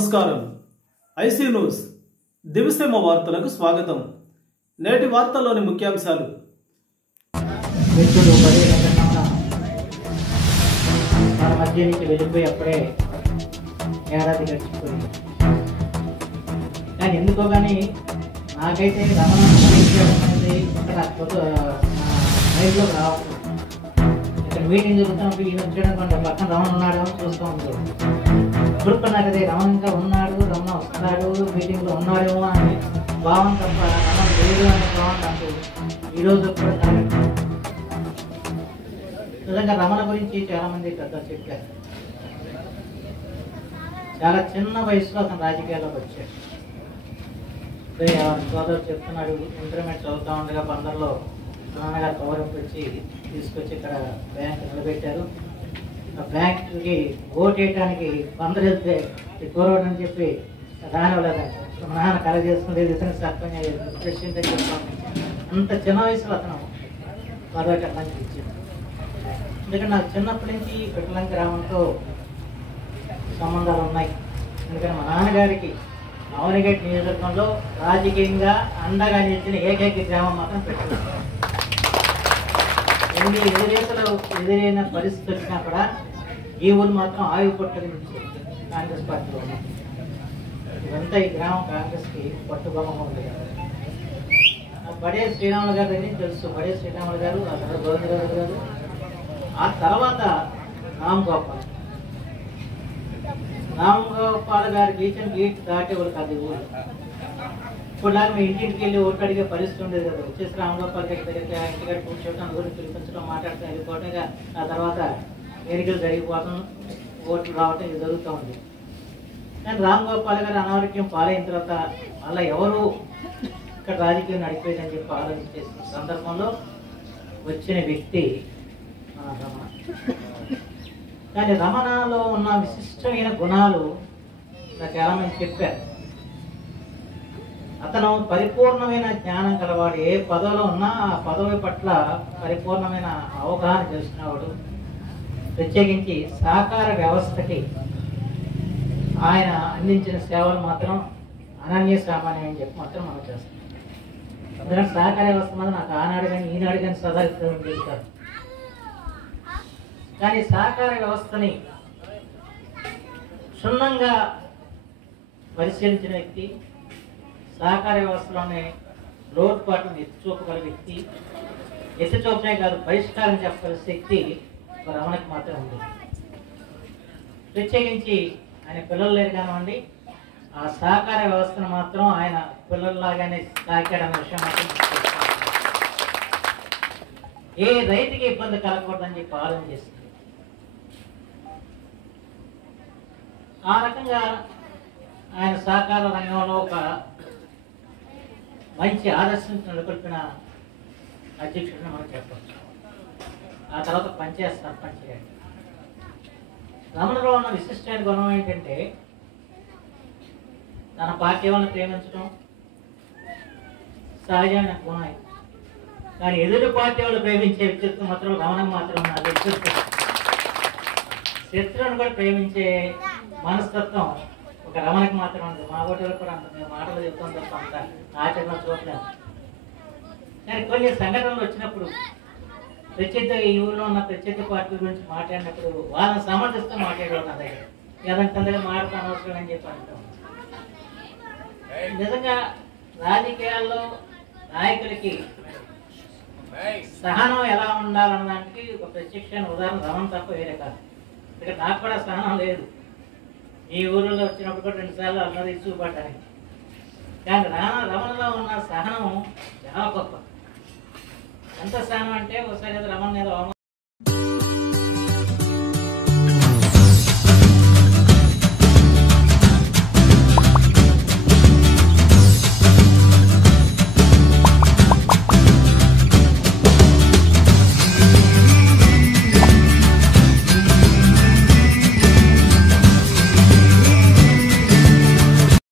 నమస్కారం. IC news దివిసేమ వార్తలకు స్వాగతం. నేటి వార్తల్లోని ముఖ్యాంశాలు. మిత్రుడు బడి మన మధ్య నుంచి వెళ్ళిపోయి అప్పుడే ఏడాది గడిచిపోయింది. కానీ ఎందుకో కానీ నాకైతే రమణ అనేది ఇక్కడ మైండ్లోకి రావట్లేదు. ఇక్కడ మీటింగ్ జరుగుతున్నప్పుడు ఈయన వచ్చాడు పక్కన రమణ ఉన్నాడేమో చూస్తూ ఉంటాడు. ఇప్పుడు నాకు అదే రమణ ఇంకా ఉన్నాడు, రమణ వస్తున్నాడు, మీటింగ్లో ఉన్నాడేమో అని భావం తప్ప రమణ లేదు అనే భావం నాకు ఈరోజు కూడా కలగట్లేదు. నిజంగా రమణ గురించి చాలా మంది పెద్ద చెప్పారు. చాలా చిన్న వయసులో అతను రాజకీయాల్లోకి వచ్చాడు. సోదరు చెప్తున్నాడు, ఇంటర్మీడియట్ చదువుతా ఉండగా బందర్లో నాన్నగారు కవరప్ వచ్చి తీసుకొచ్చి ఇక్కడ బ్యాంక్ నిలబెట్టారు. ఆ బ్యాంక్కి ఓటు వేయడానికి బందరు వెళ్తే కోరవడం అని చెప్పి రానివ్వలేదంట. మా నాన్న కల చేసుకుంటే ఇతను సర్పంచ్ ప్రెసిడెంట్ అని చెప్తాను. అంత చిన్న వయసులో అతను పదవి కట్టాలని ఇచ్చాడు. ఎందుకంటే నాకు చిన్నప్పటి నుంచి పిట్టలంక గ్రామంతో సంబంధాలు ఉన్నాయి. ఎందుకంటే మా నాన్నగారికి అవనిగడ్డ నియోజకవర్గంలో రాజకీయంగా అండగా నిలిచిన ఏకైక గ్రామం మాత్రం పెట్టలేదు. ఎన్ని ఎదురైన పరిస్థితి వచ్చినా కూడా ఈ ఊరు మాత్రం ఆయువు పట్టుకుని కాంగ్రెస్ పార్టీలో ఉన్నాయి. ఇదంతా ఈ గ్రామం కాంగ్రెస్కి పట్టుబొమ్మగా ఉంది. బడే శ్రీరాములు గారి దగ్గర తెలుసు. బడే శ్రీరాములు గారు, ఆ తర్వాత గోవిందరాజు గారు, ఆ తర్వాత రామ్ గోపాల్ గారి గీట్ దాటేవాళ్ళు కాదు ఈ ఊరు. ఇప్పుడు నాకు మీ ఇంటికి వెళ్ళి ఓట్లు అడిగే పరిస్థితి ఉండేది కదా. వచ్చేసి రామ్ గోపాల్ గారి దగ్గర ఇంటికాడ కూర్చోవడం, అందరూ పిలిపించడం, మాట్లాడటం, వెళ్ళిపోవడం. ఆ తర్వాత ఎన్నికలు జరిగిపోవడం, ఓట్లు రావటం ఇది జరుగుతూ ఉంది. కానీ రామ్ గోపాల్ గారు అనారోగ్యం పాలైన తర్వాత అలా ఎవరు ఇక్కడ రాజకీయం నడిపేదని చెప్పి ఆలోచించేసిన సందర్భంలో వచ్చిన వ్యక్తి రమణ. కానీ రమణలో ఉన్న విశిష్టమైన గుణాలు నాకు చాలామంది చెప్పారు. అతను పరిపూర్ణమైన జ్ఞానం కలవాడు. ఏ పదవిలో ఉన్నా ఆ పదవి పట్ల పరిపూర్ణమైన అవగాహన చేసుకునేవాడు. ప్రత్యేకించి సహకార వ్యవస్థకి ఆయన అందించిన సేవలు మాత్రం అనన్య సామాన్యం అని చెప్పి మాత్రం మనం చేస్తాం. ఎందుకంటే సహకార వ్యవస్థ మీద నాకు ఆనాడు కానీ ఈనాడు కానీ సదా ఉండేది కాదు. కానీ సహకార వ్యవస్థని క్షుణ్ణంగా పరిశీలించిన వ్యక్తి, సహకార వ్యవస్థలోనే లోటుపాట్లను ఎత్తిచూపగల వ్యక్తి, ఎత్తిచూపనే కాదు పరిష్కారం చెప్పగల శక్తి రమణకి మాత్రం ఉంది. ప్రత్యేకించి ఆయన పిల్లలు లేరు కానివ్వండి, ఆ సహకార వ్యవస్థను మాత్రం ఆయన పిల్లల్లాగానే తాకాడన్న విషయం మాత్రం ఏ రైతుకి ఇబ్బంది కలగకూడదని చెప్పి ఆలోచన చేస్తుంది. ఆ రకంగా ఆయన సహకార రంగంలో ఒక మంచి ఆదర్శం నెలకొల్పిన అధ్యక్షుడిని మనం చెప్పవచ్చు. ఆ తర్వాత పంచాయత్ సర్పంచ్ గారు. రమణలో ఉన్న విశిష్టమైన గుణం ఏంటంటే తన పార్టీ వాళ్ళని ప్రేమించడం సహజమైన గుణం. కానీ ఎదుటి పార్టీ వాళ్ళు ప్రేమించే వ్యక్తిత్వం మాత్రం రమణకు మాత్రం ఉన్నది. శత్రువుని కూడా ప్రేమించే మనస్తత్వం ఒక రమణకి మాత్రం ఉంది. మా ఓటర్లు కూడా అంత మేము మాటలు చెప్తాం తప్ప అంత ఆచరణ చూడలేము. కానీ కొన్ని సంఘటనలు వచ్చినప్పుడు ప్రత్యేక ఈ ఊళ్ళో ఉన్న ప్రత్యేక పార్టీ గురించి మాట్లాడినప్పుడు వాళ్ళని సమర్థిస్తూ మాట్లాడేవాళ్ళు నా దగ్గర. ఏదంటే అందరికీ మాట్లాడటం అనవసరం అని చెప్పి అంటాం. నిజంగా రాజకీయాల్లో నాయకులకి సహనం ఎలా ఉండాలన్నదానికి ఒక ప్రత్యక్షమైన ఉదాహరణ రమణ తప్ప వేరే కాదు. ఇక్కడ నాకు కూడా సహనం లేదు. ఈ ఊరిలో వచ్చినప్పుడు కూడా 2 సార్లు అన్నది చూపడ్డానికి. కానీ రమణలో ఉన్న సహనం చాలా గొప్ప. ఎంత సహనం అంటే ఒకసారి రమణ ఏదో